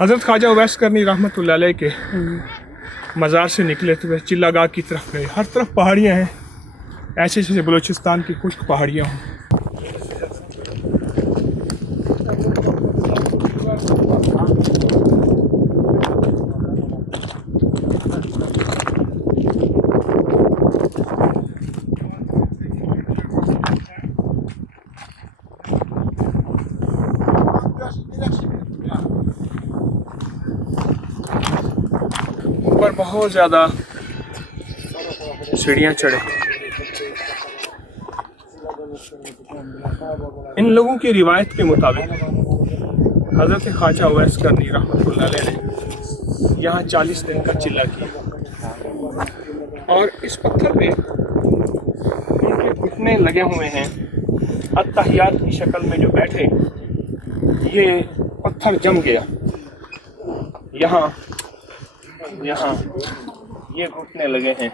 حضرت خواجہ اویس قرنی رحمۃ اللہ علیہ کے مزار سے نکلے تھے چلا گاہ کی طرف گئے. ہر طرف پہاڑیاں ہیں، ایسے جیسے بلوچستان کی خشک پہاڑیاں ہوں. اوپر بہت زیادہ سیڑھیاں چڑھے. ان لوگوں کی روایت کے مطابق حضرت خواجہ اویس قرنی رحمۃ اللہ علیہ نے یہاں 40 دن کا چلہ کیا، اور اس پتھر پہ ان کے گھٹنے لگے ہوئے ہیں. اتحیات کی شکل میں جو بیٹھے، یہ پتھر جم گیا، یہاں یہ گھٹنے لگے ہیں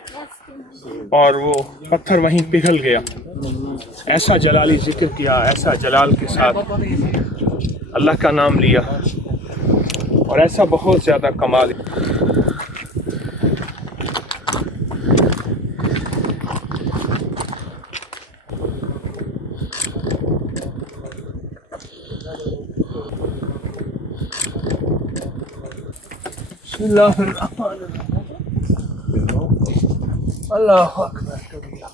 اور وہ پتھر وہیں پگھل گیا. ایسا جلالی ذکر کیا، ایسا جلال کے ساتھ اللہ کا نام لیا، اور ایسا بہت زیادہ کمال. بسم اللہ الرحمن الرحیم. اللہ اکبر کبیرہ.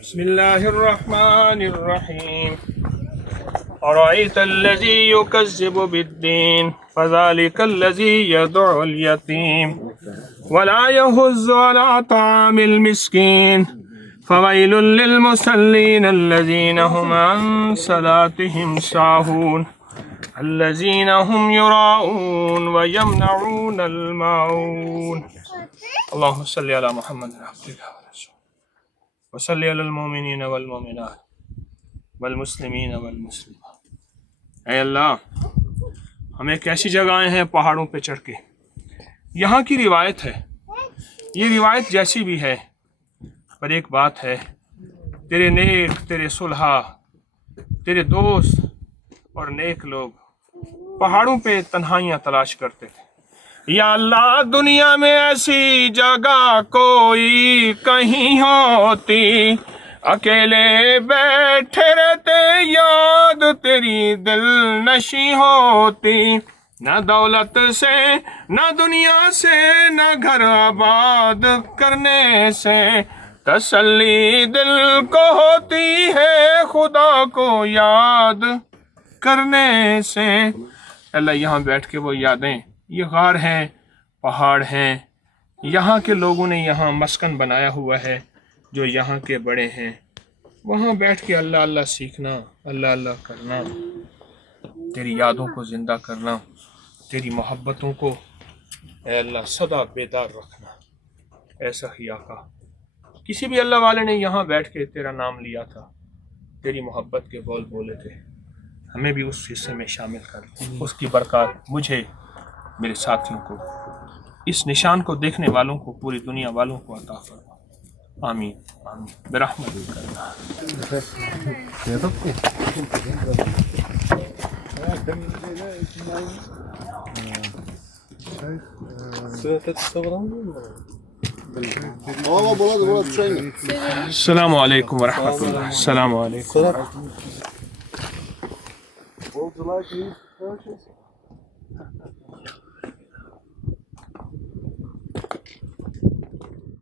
بسم اللہ الرحمن الرحیم. أرأيت الذي يكذب بالدين فذلك الذي يدعو اليتيم ولا يحض على طعام المسكين فويل للمصلين الذين هم عن صلاتهم ساهون الذين هم يراءون ويمنعون الماعون. اللهم صل على محمد عبدك ورسولك وصل على المؤمنين والمؤمنات والمسلمین والمسلمات. اے اللہ، ہم ایک ایسی جگہ آئے ہیں پہاڑوں پہ چڑھ کے. یہاں کی روایت ہے، یہ روایت جیسی بھی ہے، پر ایک بات ہے، تیرے نیک، تیرے صلحاء، تیرے دوست اور نیک لوگ پہاڑوں پہ تنہائیاں تلاش کرتے تھے. یا اللہ، دنیا میں ایسی جگہ کوئی کہیں ہوتی، اکیلے بیٹھے رہتے یاد تیری دل نشی ہوتی. نہ دولت سے، نہ دنیا سے، نہ گھر آباد کرنے سے تسلی دل کو ہوتی ہے خدا کو یاد کرنے سے. اللہ، یہاں بیٹھ کے وہ یادیں، یہ غار ہیں، پہاڑ ہیں، یہاں کے لوگوں نے یہاں مسکن بنایا ہوا ہے جو یہاں کے بڑے ہیں. وہاں بیٹھ کے اللہ اللہ سیکھنا، اللہ اللہ کرنا، تیری یادوں کو زندہ کرنا، تیری محبتوں کو اے اللہ صدا بیدار رکھنا. ایسا ہی آقا، کسی بھی اللہ والے نے یہاں بیٹھ کے تیرا نام لیا تھا، تیری محبت کے بول بولے تھے، ہمیں بھی اس حصے میں شامل کر. اس کی برکات مجھے، میرے ساتھیوں کو، اس نشان کو دیکھنے والوں کو، پوری دنیا والوں کو عطا فرما. آمین آمین برحمتک. السلام علیکم ورحمۃ اللہ. السلام علیکم.